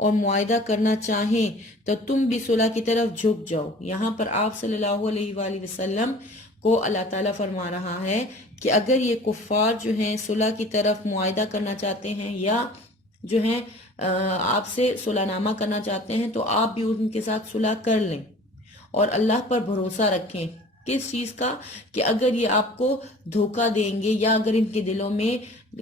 اور معاہدہ کرنا چاہیں تو تم بھی صلح کی طرف جھک جاؤ۔ یہاں پر آپ صلی اللہ علیہ وآلہ وسلم کو اللہ تعالیٰ فرما رہا ہے کہ اگر یہ کفار جو ہیں صلح کی طرف معاہدہ کرنا چاہتے ہیں یا جو ہیں آپ سے صلح نامہ کرنا چاہتے ہیں تو آپ بھی ان کے ساتھ صلح کر لیں، اور اللہ پر بھروسہ رکھیں۔ کس چیز کا؟ کہ اگر یہ آپ کو دھوکہ دیں گے یا اگر ان کے دلوں میں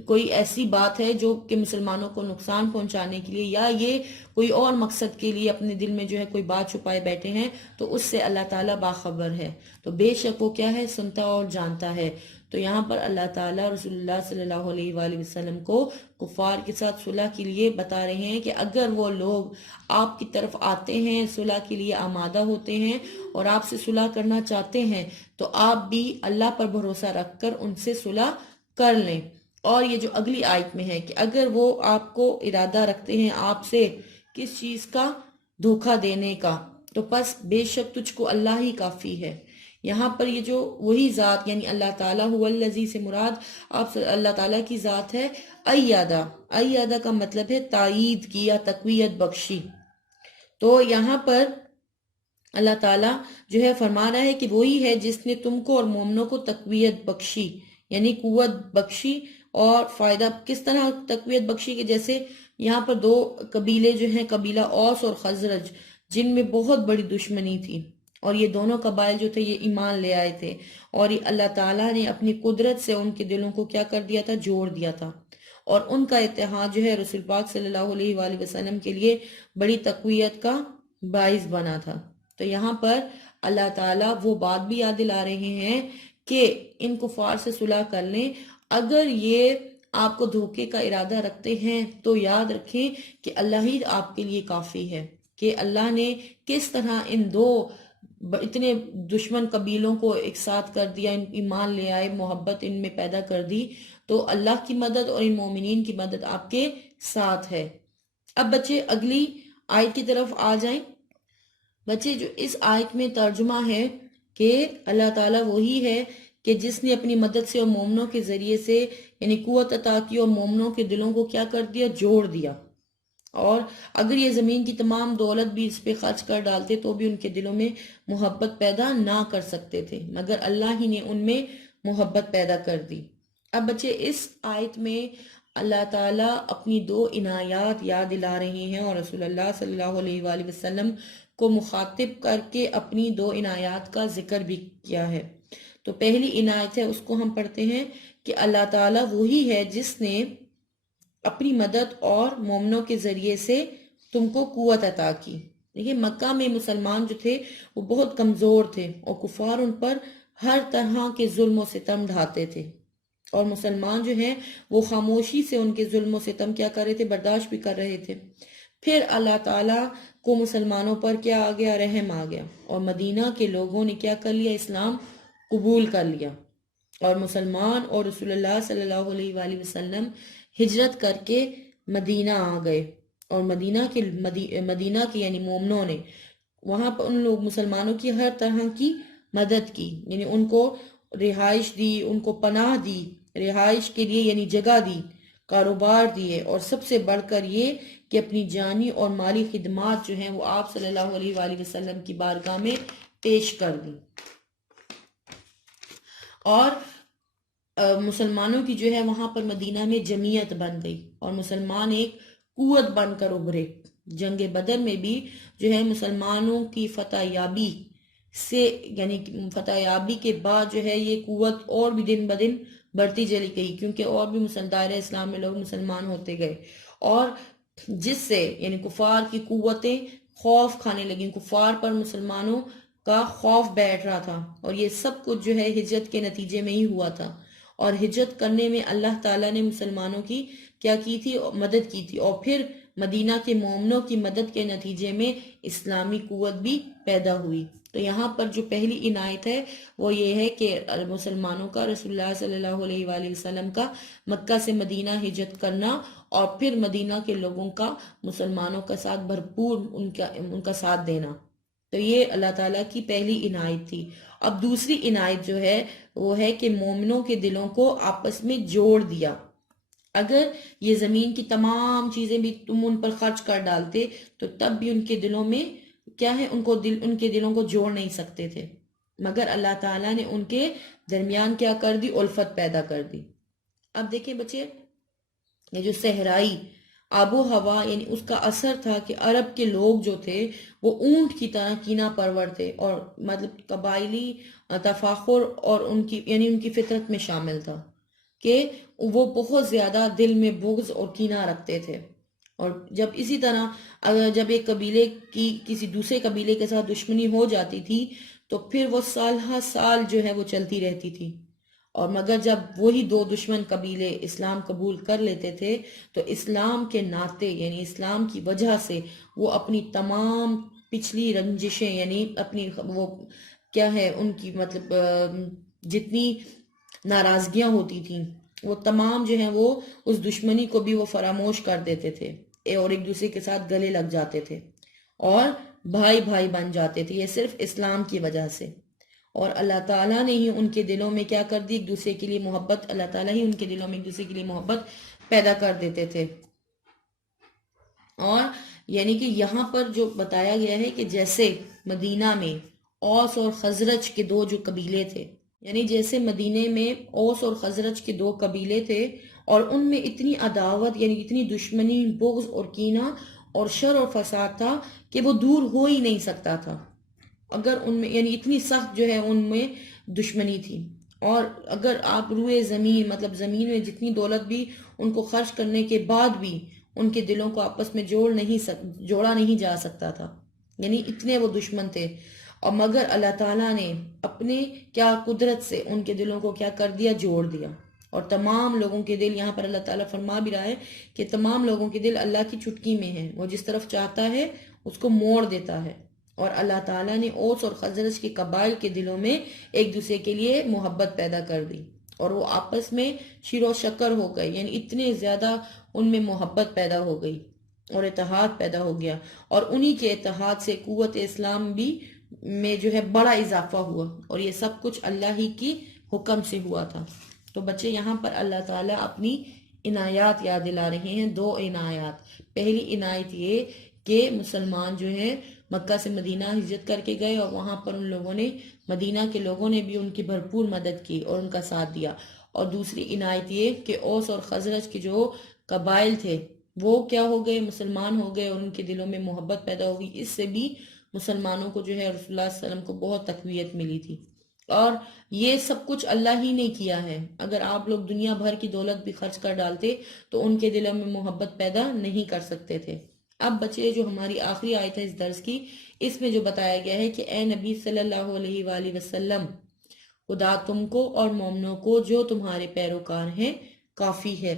کوئی ایسی بات ہے جو کہ مسلمانوں کو نقصان پہنچانے کے لیے یا یہ کوئی اور مقصد کے لیے اپنے دل میں جو ہے کوئی بات چھپائے بیٹھے ہیں، تو اس سے اللہ تعالیٰ باخبر ہے، تو بے شک وہ کیا ہے، سنتا اور جانتا ہے۔ تو یہاں پر اللہ تعالیٰ رسول اللہ صلی اللہ علیہ وآلہ وسلم کو کفار کے ساتھ صلح کے لیے بتا رہے ہیں کہ اگر وہ لوگ آپ کی طرف آتے ہیں، صلح کے لیے آمادہ ہوتے ہیں اور آپ سے صلح کرنا چاہتے ہیں، تو آپ بھی اللہ پر بھروسہ رکھ کر ان سے صلح کر لیں۔ اور یہ جو اگلی آیت میں ہے کہ اگر وہ آپ کو ارادہ رکھتے ہیں آپ سے کس چیز کا، دھوکہ دینے کا، تو پس بے شک تجھ کو اللہ ہی کافی ہے۔ یہاں پر یہ جو وہی ذات یعنی اللہ تعالیٰ هو الذی سے مراد آپ اللہ تعالیٰ کی ذات ہے ایدہ۔ ایدہ کا مطلب ہے تائید کی یا تقویت بخشی۔ تو یہاں پر اللہ تعالیٰ جو ہے فرما رہا ہے کہ وہی ہے جس نے تم کو اور مومنوں کو تقویت بخشی، یعنی قوت بخشی۔ اور فائدہ کس طرح تقویت بخشی؟ کہ جیسے یہاں پر دو قبیلے جو ہیں، قبیلہ اوس اور خزرج، جن میں بہت بڑی دشمنی تھی، اور یہ دونوں قبائل جو تھے یہ ایمان لے آئے تھے، اور یہ اللہ تعالیٰ نے اپنی قدرت سے ان کے دلوں کو کیا کر دیا تھا، جوڑ دیا تھا، اور ان کا اتحاد جو ہے رسول پاک صلی اللہ علیہ وآلہ وسلم کے لیے بڑی تقویت کا باعث بنا تھا۔ تو یہاں پر اللہ تعالیٰ وہ بات بھی یاد دلا رہے ہیں کہ ان کفار سے صلح کر لیں۔ اگر یہ آپ کو دھوکے کا ارادہ رکھتے ہیں تو یاد رکھیں کہ اللہ ہی آپ کے لیے کافی ہے، کہ اللہ نے کس طرح ان دو اتنے دشمن قبیلوں کو ایک ساتھ کر دیا، ان ایمان لے آئے، محبت ان میں پیدا کر دی۔ تو اللہ کی مدد اور ان مومنین کی مدد آپ کے ساتھ ہے۔ اب بچے اگلی آیت کی طرف آ جائیں۔ بچے جو اس آیت میں ترجمہ ہے کہ اللہ تعالیٰ وہی ہے کہ جس نے اپنی مدد سے اور مومنوں کے ذریعے سے یعنی قوت عطا کی اور مومنوں کے دلوں کو کیا کر دیا، جوڑ دیا۔ اور اگر یہ زمین کی تمام دولت بھی اس پہ خرچ کر ڈالتے تو بھی ان کے دلوں میں محبت پیدا نہ کر سکتے تھے، مگر اللہ ہی نے ان میں محبت پیدا کر دی۔ اب بچے اس آیت میں اللہ تعالیٰ اپنی دو عنایات یاد دلا رہے ہیں اور رسول اللہ صلی اللہ علیہ وآلہ وسلم کو مخاطب کر کے اپنی دو عنایات کا ذکر بھی کیا ہے۔ تو پہلی عنایت ہے اس کو ہم پڑھتے ہیں کہ اللہ تعالیٰ وہی ہے جس نے اپنی مدد اور مومنوں کے ذریعے سے تم کو قوت عطا کی۔ دیکھیں مکہ میں مسلمان جو تھے وہ بہت کمزور تھے اور کفار ان پر ہر طرح کے ظلم و ستم ڈھاتے تھے، اور مسلمان جو ہیں وہ خاموشی سے ان کے ظلم و ستم کیا کر رہے تھے، برداشت بھی کر رہے تھے۔ پھر اللہ تعالیٰ کو مسلمانوں پر کیا آ گیا، رحم آ گیا، اور مدینہ کے لوگوں نے کیا کر لیا، اسلام قبول کر لیا، اور مسلمان اور رسول اللہ صلی اللہ علیہ وآلہ وسلم ہجرت کر کے مدینہ آ گئے، اور مدینہ کے یعنی مومنوں نے وہاں پر ان لوگ مسلمانوں کی ہر طرح کی مدد کی، یعنی ان کو رہائش دی، ان کو پناہ دی، رہائش کے لیے یعنی جگہ دی، کاروبار دیے، اور سب سے بڑھ کر یہ کہ اپنی جانی اور مالی خدمات جو ہیں وہ آپ صلی اللہ علیہ وآلہ وسلم کی بارگاہ میں پیش کر دی، اور مسلمانوں کی جو ہے وہاں پر مدینہ میں جمعیت بن گئی اور مسلمان ایک قوت بن کر ابھرے۔ جنگ بدر میں بھی جو ہے مسلمانوں کی فتح یابی سے یعنی فتح یابی کے بعد جو ہے یہ قوت اور بھی دن بدن بڑھتی چلی گئی، کیونکہ اور بھی دائرہ اسلام میں لوگ مسلمان ہوتے گئے، اور جس سے یعنی کفار کی قوتیں خوف کھانے لگیں، کفار پر مسلمانوں کا خوف بیٹھ رہا تھا، اور یہ سب کچھ جو ہے ہجرت کے نتیجے میں ہی ہوا تھا۔ اور ہجرت کرنے میں اللہ تعالیٰ نے مسلمانوں کی کیا کی تھی، مدد کی تھی، اور پھر مدینہ کے مومنوں کی مدد کے نتیجے میں اسلامی قوت بھی پیدا ہوئی۔ تو یہاں پر جو پہلی عنایت ہے وہ یہ ہے کہ مسلمانوں کا رسول اللہ صلی اللہ علیہ وآلہ وسلم کا مکہ سے مدینہ ہجرت کرنا، اور پھر مدینہ کے لوگوں کا مسلمانوں کا ساتھ بھرپور ان کا ساتھ دینا، تو یہ اللہ تعالیٰ کی پہلی عنایت تھی۔ اب دوسری عنایت جو ہے وہ ہے کہ مومنوں کے دلوں کو آپس میں جوڑ دیا۔ اگر یہ زمین کی تمام چیزیں بھی تم ان پر خرچ کر ڈالتے تو تب بھی ان کے دلوں میں کیا ہے، ان کے دلوں کو جوڑ نہیں سکتے تھے، مگر اللہ تعالیٰ نے ان کے درمیان کیا کر دی، الفت پیدا کر دی۔ اب دیکھیں بچے، یہ جو صحرائی آب و ہوا یعنی اس کا اثر تھا کہ عرب کے لوگ جو تھے وہ اونٹ کی طرح کینہ پرور تھے، اور مطلب قبائلی تفاخر اور ان کی یعنی ان کی فطرت میں شامل تھا کہ وہ بہت زیادہ دل میں بغض اور کینہ رکھتے تھے، اور جب اسی طرح جب ایک قبیلے کی کسی دوسرے قبیلے کے ساتھ دشمنی ہو جاتی تھی تو پھر وہ سال ہر سال جو ہے وہ چلتی رہتی تھی، اور مگر جب وہی دو دشمن قبیلے اسلام قبول کر لیتے تھے تو اسلام کے ناطے یعنی اسلام کی وجہ سے وہ اپنی تمام پچھلی رنجشیں یعنی اپنی وہ کیا ہے ان کی مطلب جتنی ناراضگیاں ہوتی تھیں وہ تمام جو ہیں وہ اس دشمنی کو بھی وہ فراموش کر دیتے تھے، اور ایک دوسرے کے ساتھ گلے لگ جاتے تھے اور بھائی بھائی بن جاتے تھے، یہ صرف اسلام کی وجہ سے۔ اور اللہ تعالیٰ نے ہی ان کے دلوں میں کیا کر دی، ایک دوسرے کے لیے محبت، اللہ تعالیٰ ہی ان کے دلوں میں ایک دوسرے کے لیے محبت پیدا کر دیتے تھے۔ اور یعنی کہ یہاں پر جو بتایا گیا ہے کہ جیسے مدینہ میں اوس اور خزرج کے دو جو قبیلے تھے، یعنی جیسے مدینے میں اوس اور خزرج کے دو قبیلے تھے اور ان میں اتنی عداوت یعنی اتنی دشمنی، بغض اور کینہ اور شر اور فساد تھا کہ وہ دور ہو ہی نہیں سکتا تھا، اگر ان میں یعنی اتنی سخت جو ہے ان میں دشمنی تھی۔ اور اگر آپ روئے زمین مطلب زمین میں جتنی دولت بھی ان کو خرچ کرنے کے بعد بھی ان کے دلوں کو آپس میں جوڑا نہیں جا سکتا تھا، یعنی اتنے وہ دشمن تھے، اور مگر اللہ تعالیٰ نے اپنے کیا قدرت سے ان کے دلوں کو کیا کر دیا، جوڑ دیا۔ اور تمام لوگوں کے دل، یہاں پر اللہ تعالیٰ فرما بھی رہا ہے کہ تمام لوگوں کے دل اللہ کی چٹکی میں ہیں، وہ جس طرف چاہتا ہے اس کو موڑ دیتا ہے۔ اور اللہ تعالیٰ نے اوس اور خزرج کے قبائل کے دلوں میں ایک دوسرے کے لیے محبت پیدا کر دی، اور وہ آپس میں شیر و شکر ہو گئے، یعنی اتنے زیادہ ان میں محبت پیدا ہو گئی اور اتحاد پیدا ہو گیا، اور انہی کے اتحاد سے قوت اسلام بھی میں جو ہے بڑا اضافہ ہوا، اور یہ سب کچھ اللہ ہی کی حکم سے ہوا تھا۔ تو بچے یہاں پر اللہ تعالیٰ اپنی عنایات یاد دلا رہے ہیں، دو عنایات۔ پہلی عنایت یہ کہ مسلمان جو ہے مکہ سے مدینہ ہجرت کر کے گئے، اور وہاں پر ان لوگوں نے مدینہ کے لوگوں نے بھی ان کی بھرپور مدد کی اور ان کا ساتھ دیا۔ اور دوسری عنایت یہ کہ اوس اور خزرج کے جو قبائل تھے وہ کیا ہو گئے، مسلمان ہو گئے، اور ان کے دلوں میں محبت پیدا ہو گئی، اس سے بھی مسلمانوں کو جو ہے رسول اللہ صلی اللہ علیہ وسلم کو بہت تقویت ملی تھی۔ اور یہ سب کچھ اللہ ہی نے کیا ہے، اگر آپ لوگ دنیا بھر کی دولت بھی خرچ کر ڈالتے تو ان کے دلوں میں محبت پیدا نہیں کر سکتے تھے۔ اب بچے جو ہماری آخری آیت ہے اس درس کی، اس میں جو بتایا گیا ہے کہ اے نبی صلی اللہ علیہ وآلہ وسلم، خدا تم کو اور مومنوں کو جو تمہارے پیروکار ہیں کافی ہے۔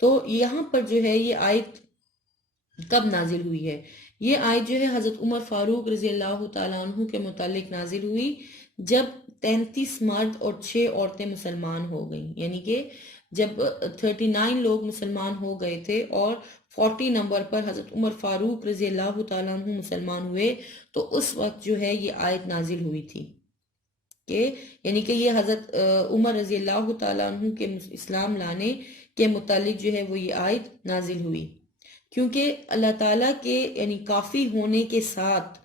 تو یہاں پر جو ہے یہ آیت کب نازل ہوئی ہے؟ یہ آیت جو ہے حضرت عمر فاروق رضی اللہ تعالیٰ عنہ کے متعلق نازل ہوئی جب 33 مرد اور 6 عورتیں مسلمان ہو گئیں، یعنی کہ جب 39 لوگ مسلمان ہو گئے تھے اور 40 نمبر پر حضرت عمر فاروق رضی اللہ تعالیٰ عنہ مسلمان ہوئے، تو اس وقت جو ہے یہ آیت نازل ہوئی تھی کہ یعنی کہ یہ حضرت عمر رضی اللہ تعالیٰ عنہ کے اسلام لانے کے متعلق جو ہے وہ یہ آیت نازل ہوئی، کیونکہ اللہ تعالیٰ کے یعنی کافی ہونے کے ساتھ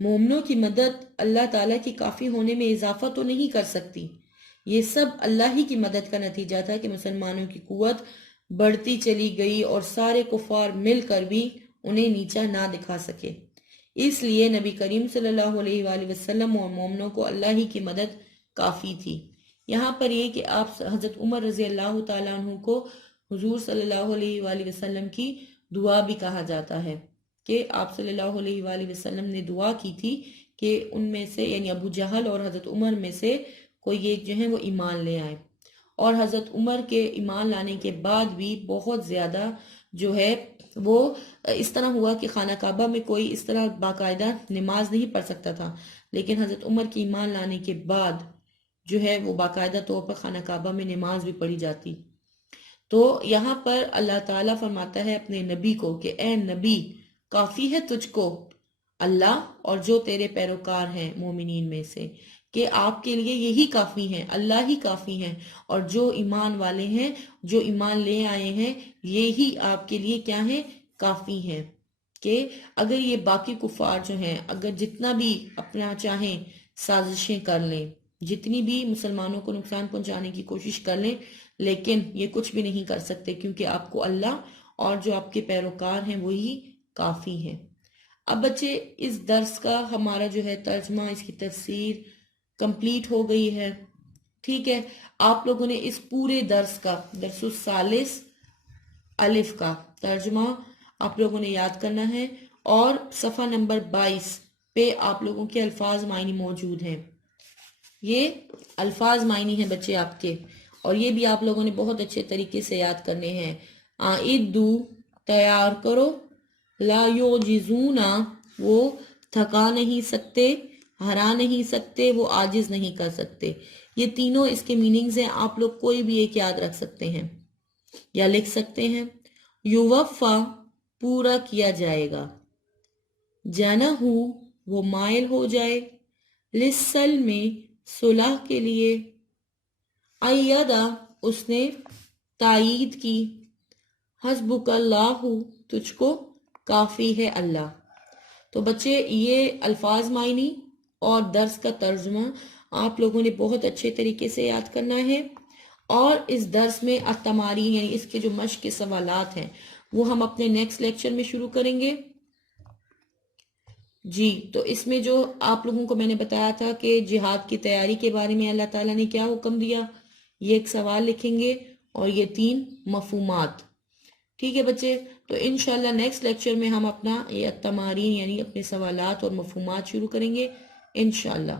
مومنوں کی مدد اللہ تعالیٰ کی کافی ہونے میں اضافہ تو نہیں کر سکتی، یہ سب اللہ ہی کی مدد کا نتیجہ تھا کہ مسلمانوں کی قوت بڑھتی چلی گئی اور سارے کفار مل کر بھی انہیں نیچا نہ دکھا سکے۔ اس لیے نبی کریم صلی اللہ علیہ وآلہ وسلم اور مومنوں کو اللہ ہی کی مدد کافی تھی۔ یہاں پر یہ کہ آپ حضرت عمر رضی اللہ تعالیٰ عنہ کو حضور صلی اللہ علیہ وآلہ وسلم کی دعا بھی کہا جاتا ہے کہ آپ صلی اللہ علیہ وآلہ وسلم نے دعا کی تھی کہ ان میں سے یعنی ابو جہل اور حضرت عمر میں سے کوئی ایک جو ہے وہ ایمان لے آئے، اور حضرت عمر کے ایمان لانے کے بعد بھی بہت زیادہ جو ہے وہ اس طرح ہوا کہ خانہ کعبہ میں کوئی اس طرح باقاعدہ نماز نہیں پڑھ سکتا تھا، لیکن حضرت عمر کی ایمان لانے کے بعد جو ہے وہ باقاعدہ طور پر خانہ کعبہ میں نماز بھی پڑھی جاتی۔ تو یہاں پر اللہ تعالیٰ فرماتا ہے اپنے نبی کو کہ اے نبی، کافی ہے تجھ کو اللہ اور جو تیرے پیروکار ہیں مومنین میں سے کہ آپ کے لیے یہی کافی ہیں، اللہ ہی کافی ہیں، اور جو ایمان والے ہیں، جو ایمان لے آئے ہیں، یہی آپ کے لیے کیا ہیں؟ کافی ہیں۔ کہ اگر یہ باقی کفار جو ہیں، اگر جتنا بھی اپنا چاہیں سازشیں کر لیں، جتنی بھی مسلمانوں کو نقصان پہنچانے کی کوشش کر لیں، لیکن یہ کچھ بھی نہیں کر سکتے، کیونکہ آپ کو اللہ اور جو آپ کے پیروکار ہیں وہی کافی ہیں۔ اب بچے اس درس کا ہمارا جو ہے ترجمہ، اس کی تفسیر کمپلیٹ ہو گئی ہے، ٹھیک ہے۔ آپ لوگوں نے اس پورے درس کا، درس الثالث الف کا ترجمہ آپ لوگوں نے یاد کرنا ہے، اور صفحہ نمبر 22 پہ آپ لوگوں کے الفاظ معنی موجود ہیں۔ یہ الفاظ معنی ہیں بچے آپ کے، اور یہ بھی آپ لوگوں نے بہت اچھے طریقے سے یاد کرنے ہیں۔ اعدو تیار کرو، لا یعجزونا وہ تھکا نہیں سکتے، ہرا نہیں سکتے، وہ عاجز نہیں کر سکتے۔ یہ تینوں اس کے میننگز ہیں، آپ لوگ کوئی بھی ایک یاد رکھ سکتے ہیں یا لکھ سکتے ہیں۔ یوفا پورا کیا جائے گا، جنہو وہ مائل ہو جائے، للسلم صلح کے لیے، ایدہ اس نے تائید کی، حسبک اللہ تجھ کو کافی ہے اللہ۔ تو بچے یہ الفاظ معنی اور درس کا ترجمہ آپ لوگوں نے بہت اچھے طریقے سے یاد کرنا ہے، اور اس درس میں التمارین یعنی اس کے جو مشق کے سوالات ہیں وہ ہم اپنے نیکسٹ لیکچر میں شروع کریں گے۔ جی، تو اس میں جو آپ لوگوں کو میں نے بتایا تھا کہ جہاد کی تیاری کے بارے میں اللہ تعالیٰ نے کیا حکم دیا، یہ ایک سوال لکھیں گے اور یہ 3 مفہومات، ٹھیک ہے بچے۔ تو انشاءاللہ نیکسٹ لیکچر میں ہم اپنا یہ التمارین یعنی اپنے سوالات اور مفہومات شروع کریں گے انشاءاللہ۔